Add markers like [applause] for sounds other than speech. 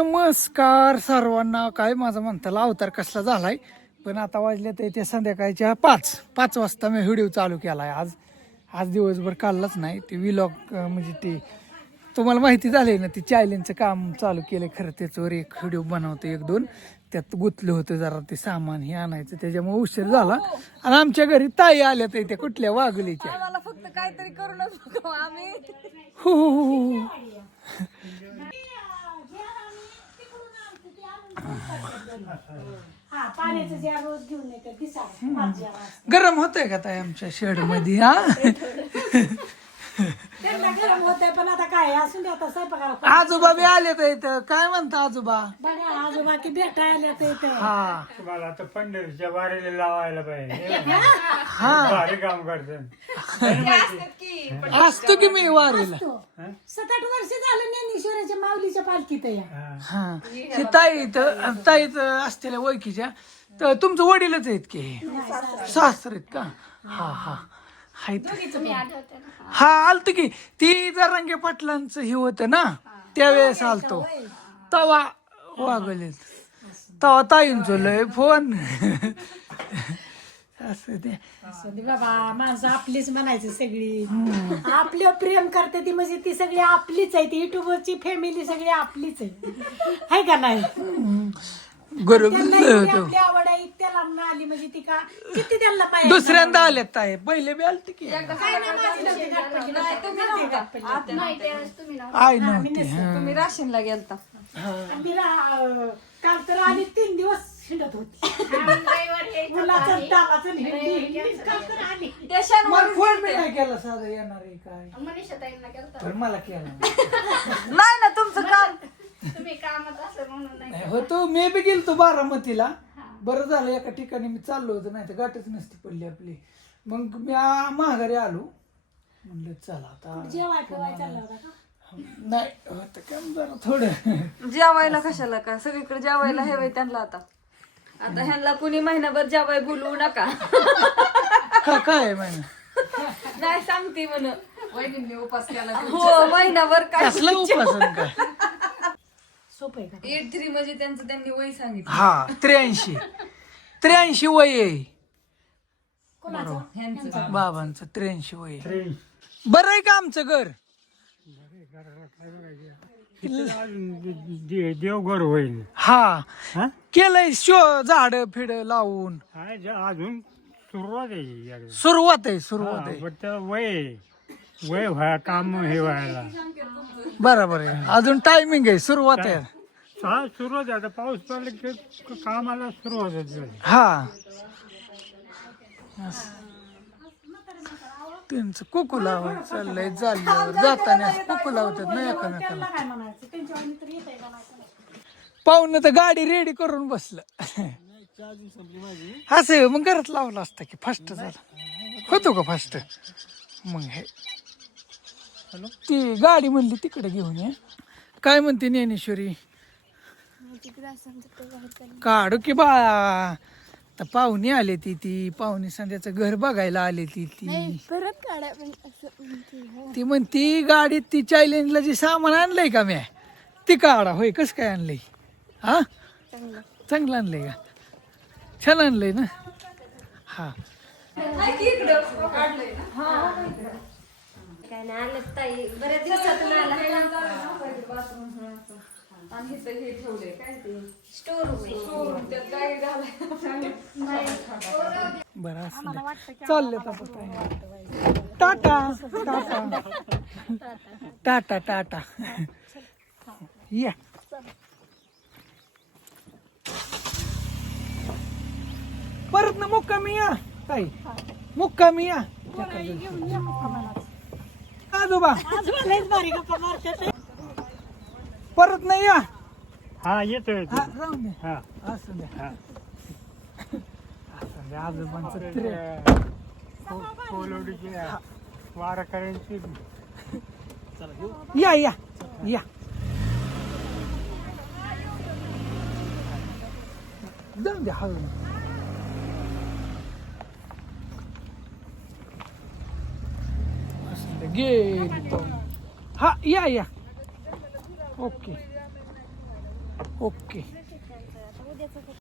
नमस्कार सर्वांना. काय माझा म्हणताला अवतार कसला झालाय? पण आता वाजले तर ते संध्याकाळच्या पाच. पाच वाजता मी व्हिडिओ चालू केला आहे आज. आज दिवसभर काढलाच नाही. ते विलॉग म्हणजे ते तुम्हाला माहिती झाली ना ते चॅलेंजचं काम चालू केलं खरं त्याच्यावर एक व्हिडिओ बनवतो एक दोन. त्यात गुंतलं होतं जरा ते सामान हे आणायचं. त्याच्यामुळे उशीर झाला. आणि आमच्या घरी ताई आल्या तर त्या कुठल्या वागलीच्या फक्त काहीतरी करूनच बघू आम्ही. हो हो हो. हो पाण्याचं ज्या रोज घेऊन येते दिसा पाच ज्या वाजता. गरम होतंय का ताई आमच्या शेडमध्ये हा [laughs] त्यांना गरम होतंय पण आता काय असून दे आता स्वयंपाकाला आजोबा बी आले तर इथं. काय म्हणता आजोबा? बघा आजोबा की भेटायला आले ते इथं. हा. तुम्हाला आता पंढरीच्या वारीला लावायला पाहिजे. हा भारी काम करतात असतो की मी वारीला? तो सात आठ वर्ष झालं ज्ञानेश्वराच्या माऊलीच्या पालखीत या. हा. हे. ताई इथं ताई इथं असलेल्या ओळखीच्या. तर तुमचं वडीलच आहेत की? हे? सासरे आहेत का? हा हा. हायत हा. आलत की. ती जरांगे पाटलांचं हे होतं ना त्यावेळेस आलतो. तवा वागले तवा ताईंचो लय फोन. असं ते. असं दे बाबा माणसं आपलीच म्हणायची सगळी. आपलं प्रेम करते ती म्हणजे ती सगळी आपलीच आहे. ती युट्यूबवरची फॅमिली सगळी आपलीच आहे. हाय का नाही? गरज त्यांना लय एवढी होतं आपली आवड आहे त्याला ना आली म्हणजे ती का किती त्यांना पाहिजे दुसऱ्यांदा आल्यात ताई. पहिले बी आलते की. काय नाही माझी नव्हती गाठ पडली. नाही, तुम्ही नव्हती गाठ पडली. आय नव्हती. हा. तुम्ही राशीनला गेलता. मी रा- काल तर आली तीन दिवस हिंडत होती. मुलाचं तालाचं हिंडी हिंडी काल तर आली. त्या शनिवार मला फोन बी नाही केला साधं येणार आहे काय पण मला केला [laughs] नाही. ना तुमचं काम नाही, होतो मी बी गेलतो बारामतीला. बरं झालं एका ठिकाणी मी चाललो होतो नाही तर गाठच नसती पडली आपली. मग मी आ- माघारी आलो. म्हणलं चला आता जेवाय ठेवाय चालला होता का? नाही होतं काम जरा थोडं. जेवायला कशाला का? सगळीकडे जेवायला हवे त्यांना आता. आता ह्यांना कुणी महिनाभर जेवाय बोलवू नका. का काय आहे महिना? नाही सांगते म्हण उपास केला हो महिनाभर काय कसलं उपासन काय? सोपं आहे का एट थ्री म्हणजे त्यांचं त्यांनी वय सांगितलं. हा त्र्याऐंशी. त्र्याऐंशी वय आहे. ह्यांचं. बाबांचं त्र्याऐंशी वय आहे. बरं आहे का आमचं घर? दे- देवघर होईल हा. हा? केलंय शो झाड फिड लावून. हा, ज- अजून सुरुवात आहे एकदा. सुरुवात आहे सुरुवात हा, आहे. पण वय आहे. वय व्हाय काम हे व्हायला. बरोबर आहे. अजून टायमिंग आहे सुरुवात आहे. हा सुरुवात आहे आता पाऊस पडला की क- कामाला सुरुवात होते हा. त्यांचं कुकू लावत चाललंय चालल्यावर जाताना कुकू लावतात ना एकामेकाला. काय म्हणायचं त्यांच्या वाणी तर येत आहे म्हणायचं पाहुणं तर गाडी रेडी करून बसलं. असं आहे, मग घरात लावलं असतं की फास्ट झालं. होतो का फास्ट मग हे. ती गाडी म्हणली तिकडे घेऊन ये. काय म्हणते ज्ञानेश्वरी? काढू की बा. तर पाहुणे आले ती ती. पाहुणे संध्याचं घर बघायला आले ती ती. परत काढा हो. ती म्हणती गाडीत ती चायलेंजला जे सामान आणलंय का म्या? ती काढा. होय कसं काय आणलंय? हा? चांगलं. चांगलं आणलंय का? छान आणलंय ना? हा. काय नाही आलं ताई. बऱ्याच दिवसातून आला आणि इथं हे ठेवलंय काय ते? स्टोर रूम आहे. शोरूम त्यात काय घालायला बरं असं दे. चालले आता काय टाटा टाटा. टाटा टाटा. या. परत ना मुक्कामी या ताई. मुक्कामी या. आजोबा. आजोबा लयच भारी गप्पा मारतात परत नाही या हा येतो येतो हा राहून हा. असं द्या हा. असं द्या आजोबांचं त्रे कोलवडीची वारकऱ्यांची. या या. या. जाऊन द्या हळू असं द्या, गेली तो. हा या या. ओके. ओके.